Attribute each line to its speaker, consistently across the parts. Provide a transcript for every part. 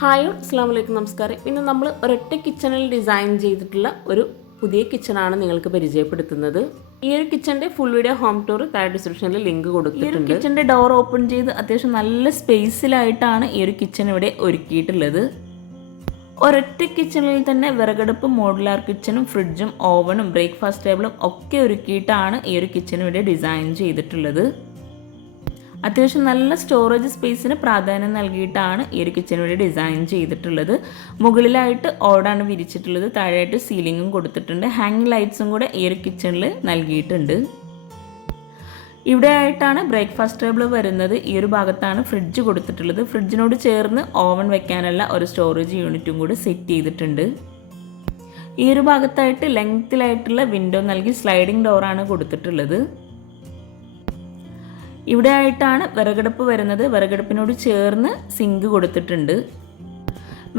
Speaker 1: Hi അസ്സാം വലൈക്കും നമസ്കാരം. ഇന്ന് നമ്മൾ ഒരൊറ്റ കിച്ചണിൽ ഡിസൈൻ ചെയ്തിട്ടുള്ള ഒരു പുതിയ കിച്ചണാണ് നിങ്ങൾക്ക് പരിചയപ്പെടുത്തുന്നത്. ഈ ഒരു കിച്ചന്റെ ഫുൾ വീഡിയോ ഹോം ടൂർ താഴെ ഡിസ്ക്രിപ്ഷനിൽ ലിങ്ക് കൊടുത്തിട്ടുണ്ട്. കിച്ചന്റെ ഡോർ ഓപ്പൺ ചെയ്ത് അത്യാവശ്യം നല്ല സ്പേസിലായിട്ടാണ് ഈ ഒരു കിച്ചൺ ഇവിടെ ഒരുക്കിയിട്ടുള്ളത്. ഒരൊറ്റ കിച്ചണിൽ തന്നെ വിറകടുപ്പ് മോഡുലാർ കിച്ചണും ഫ്രിഡ്ജും ഓവനും ബ്രേക്ക്ഫാസ്റ്റ് ടേബിളും ഒക്കെ ഒരുക്കിയിട്ടാണ് ഈ ഒരു കിച്ചൺ ഇവിടെ ഡിസൈൻ ചെയ്തിട്ടുള്ളത്. അത്യാവശ്യം നല്ല സ്റ്റോറേജ് സ്പേസിന് പ്രാധാന്യം നൽകിയിട്ടാണ് ഈ ഒരു കിച്ചൺ വേണ്ടി ഡിസൈൻ ചെയ്തിട്ടുള്ളത്. മുകളിലായിട്ട് ഓടാണ് വിരിച്ചിട്ടുള്ളത്. താഴെയായിട്ട് സീലിങ്ങും കൊടുത്തിട്ടുണ്ട്. ഹാങ് ലൈറ്റ്സും കൂടെ ഈ ഒരു കിച്ചണിൽ നൽകിയിട്ടുണ്ട്. ഇവിടെ ആയിട്ടാണ് ബ്രേക്ക്ഫാസ്റ്റ് ടേബിൾ വരുന്നത്. ഈ ഒരു ഭാഗത്താണ് ഫ്രിഡ്ജ് കൊടുത്തിട്ടുള്ളത്. ഫ്രിഡ്ജിനോട് ചേർന്ന് ഓവൻ വെക്കാനുള്ള ഒരു സ്റ്റോറേജ് യൂണിറ്റും കൂടി സെറ്റ് ചെയ്തിട്ടുണ്ട്. ഈ ഒരു ഭാഗത്തായിട്ട് ലെങ്ത്തിലായിട്ടുള്ള വിൻഡോ നൽകി സ്ലൈഡിംഗ് ഡോറാണ് കൊടുത്തിട്ടുള്ളത്. ഇവിടെ ആയിട്ടാണ് വിറകടുപ്പ് വരുന്നത്. വിറകടുപ്പിനോട് ചേർന്ന് സിങ്ക് കൊടുത്തിട്ടുണ്ട്.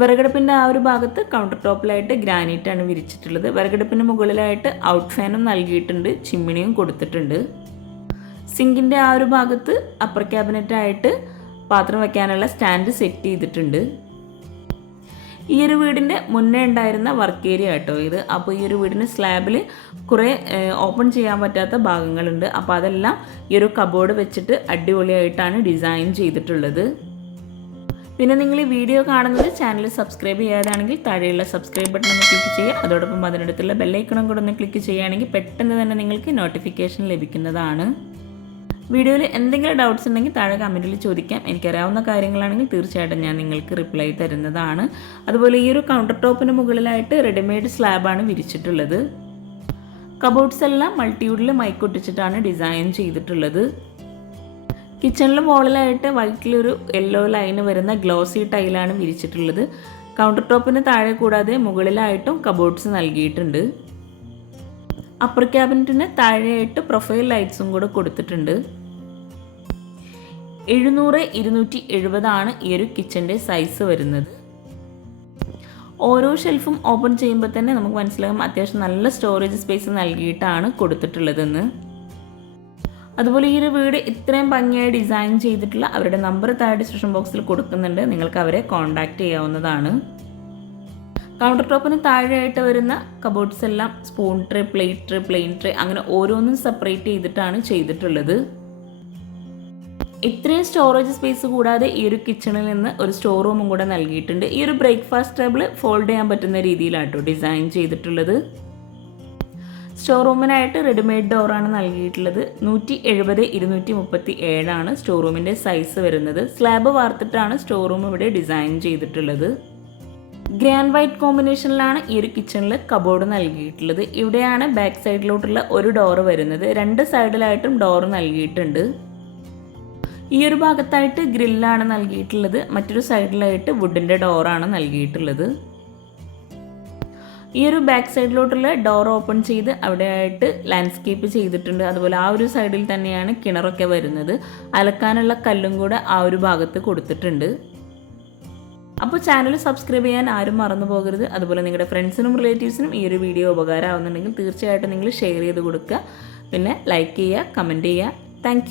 Speaker 1: വിറകടുപ്പിന്റെ ആ ഒരു ഭാഗത്ത് കൗണ്ടർ ടോപ്പിലായിട്ട് ഗ്രാനൈറ്റാണ് വിരിച്ചിട്ടുള്ളത്. വിറകടുപ്പിന് മുകളിലായിട്ട് ഔട്ട് ഫാനും നൽകിയിട്ടുണ്ട്. ചിമ്മിണിയും കൊടുത്തിട്ടുണ്ട്. സിങ്കിന്റെ ആ ഒരു ഭാഗത്ത് അപ്പർ ക്യാബിനറ്റായിട്ട് പാത്രം വയ്ക്കാനുള്ള സ്റ്റാൻഡ് സെറ്റ് ചെയ്തിട്ടുണ്ട്. ഈ ഒരു വീടിന്റെ മുന്നേ ഉണ്ടായിരുന്ന വർക്ക് ഏരിയ കേട്ടോ ഇത്. അപ്പോൾ ഈ ഒരു വീടിന് സ്ലാബിൽ കുറേ ഓപ്പൺ ചെയ്യാൻ പറ്റാത്ത ഭാഗങ്ങളുണ്ട്. അപ്പോൾ അതെല്ലാം ഈ ഒരു കബോർഡ് വെച്ചിട്ട് അടിപൊളിയായിട്ടാണ് ഡിസൈൻ ചെയ്തിട്ടുള്ളത്. പിന്നെ നിങ്ങൾ ഈ വീഡിയോ കാണുന്നത് ചാനൽ സബ്സ്ക്രൈബ് ചെയ്യാതാണെങ്കിൽ താഴെയുള്ള സബ്സ്ക്രൈബ് ബട്ടൺ ഒന്ന് ക്ലിക്ക് ചെയ്യുക. അതോടൊപ്പം അതിനടുത്തുള്ള ബെല്ലൈക്കണം കൂടെ ഒന്ന് ക്ലിക്ക് ചെയ്യുകയാണെങ്കിൽ പെട്ടെന്ന് തന്നെ നിങ്ങൾക്ക് നോട്ടിഫിക്കേഷൻ ലഭിക്കുന്നതാണ്. വീഡിയോയിൽ എന്തെങ്കിലും ഡൗട്ട്സ് ഉണ്ടെങ്കിൽ താഴെ കമന്റിൽ ചോദിക്കാം. എനിക്കറിയാവുന്ന കാര്യങ്ങളാണെങ്കിൽ തീർച്ചയായിട്ടും ഞാൻ നിങ്ങൾക്ക് റിപ്ലൈ തരുന്നതാണ്. അതുപോലെ ഈ ഒരു കൗണ്ടർ ടോപ്പിന് മുകളിലായിട്ട് റെഡിമെയ്ഡ് സ്ലാബാണ് വിരിച്ചിട്ടുള്ളത്. കബോർഡ്സ് എല്ലാം മൾട്ടിവുഡിൽ മൈക്കൊട്ടിച്ചിട്ടാണ് ഡിസൈൻ ചെയ്തിട്ടുള്ളത്. കിച്ചണിലും വോളിലായിട്ട് വൈറ്റിലൊരു യെല്ലോ ലൈന് വരുന്ന ഗ്ലോസി ടൈലാണ് വിരിച്ചിട്ടുള്ളത്. കൗണ്ടർ ടോപ്പിന് താഴെ കൂടാതെ മുകളിലായിട്ടും കബോർഡ്സ് നൽകിയിട്ടുണ്ട്. അപ്പർ ക്യാബിനറ്റിന് താഴെയായിട്ട് പ്രൊഫൈൽ ലൈറ്റ്സും കൂടെ കൊടുത്തിട്ടുണ്ട്. എഴുന്നൂറ് ഇരുന്നൂറ്റി എഴുപതാണ് ഈ ഒരു കിച്ചന്റെ സൈസ് വരുന്നത്. ഓരോ ഷെൽഫും ഓപ്പൺ ചെയ്യുമ്പോൾ തന്നെ നമുക്ക് മനസ്സിലാകും അത്യാവശ്യം നല്ല സ്റ്റോറേജ് സ്പേസ് നൽകിയിട്ടാണ് കൊടുത്തിട്ടുള്ളതെന്ന്. അതുപോലെ ഈ ഒരു വീട് ഇത്രയും ഭംഗിയായി ഡിസൈൻ ചെയ്തിട്ടുള്ള അവരുടെ നമ്പർ താഴെ ഡിസ്ക്രിപ്ഷൻ ബോക്സിൽ കൊടുക്കുന്നുണ്ട്. നിങ്ങൾക്ക് അവരെ കോൺടാക്റ്റ് ചെയ്യാവുന്നതാണ്. കൗണ്ടർ ടോപ്പിന് താഴെയായിട്ട് വരുന്ന കബോർഡ്സ് എല്ലാം spoon tray plate tray plain tray അങ്ങനെ ഓരോന്നും സെപ്പറേറ്റ് ചെയ്തിട്ടാണ് ചെയ്തിട്ടുള്ളത്. ഇത്രയും സ്റ്റോറേജ് സ്പേസ് കൂടാതെ ഈ ഒരു കിച്ചണിൽ നിന്ന് ഒരു സ്റ്റോർ റൂമും കൂടെ നൽകിയിട്ടുണ്ട്. ഈ ഒരു ബ്രേക്ക്ഫാസ്റ്റ് ടേബിൾ ഫോൾഡ് ചെയ്യാൻ പറ്റുന്ന രീതിയിലാട്ടോ ഡിസൈൻ ചെയ്തിട്ടുള്ളത്. സ്റ്റോർ റൂമിനായിട്ട് റെഡിമെയ്ഡ് ഡോറാണ് നൽകിയിട്ടുള്ളത് നൂറ്റി എഴുപത് ഇരുന്നൂറ്റി മുപ്പത്തി ഏഴാണ് സ്റ്റോർ റൂമിന്റെ സൈസ് വരുന്നത്. സ്ലാബ് വാർത്തിട്ടാണ് സ്റ്റോർ റൂം ഇവിടെ ഡിസൈൻ ചെയ്തിട്ടുള്ളത്. ഗ്രാൻഡ് വൈറ്റ് കോമ്പിനേഷനിലാണ് ഈ ഒരു കിച്ചണിൽ കബോർഡ് നൽകിയിട്ടുള്ളത്. ഇവിടെയാണ് ബാക്ക് സൈഡിലോട്ടുള്ള ഒരു ഡോറ് വരുന്നത്. രണ്ട് സൈഡിലായിട്ടും ഡോറ് നൽകിയിട്ടുണ്ട്. ഈ ഒരു ഭാഗത്തായിട്ട് ഗ്രില്ലാണ് നൽകിയിട്ടുള്ളത്. മറ്റൊരു സൈഡിലായിട്ട് വുഡിന്റെ ഡോറാണ് നൽകിയിട്ടുള്ളത്. ഈ ഒരു ബാക്ക് സൈഡിലോട്ടുള്ള ഡോർ ഓപ്പൺ ചെയ്ത് അവിടെയായിട്ട് ലാൻഡ്സ്കേപ്പ് ചെയ്തിട്ടുണ്ട്. അതുപോലെ ആ ഒരു സൈഡിൽ തന്നെയാണ് കിണറൊക്കെ വരുന്നത്. അലക്കാനുള്ള കല്ലും കൂടെ ആ ഒരു ഭാഗത്ത് കൊടുത്തിട്ടുണ്ട്. അപ്പോൾ ചാനൽ സബ്സ്ക്രൈബ് ചെയ്യാൻ ആരും മറന്നു പോകരുത്. അതുപോലെ നിങ്ങളുടെ ഫ്രണ്ട്സിനും റിലേറ്റീവ്സിനും ഈ ഒരു വീഡിയോ ഉപകാരമാവുന്നുണ്ടെങ്കിൽ തീർച്ചയായിട്ടും നിങ്ങൾ ഷെയർ ചെയ്ത് കൊടുക്കുക. പിന്നെ ലൈക്ക് ചെയ്യുക കമന്റ് ചെയ്യുക. താങ്ക്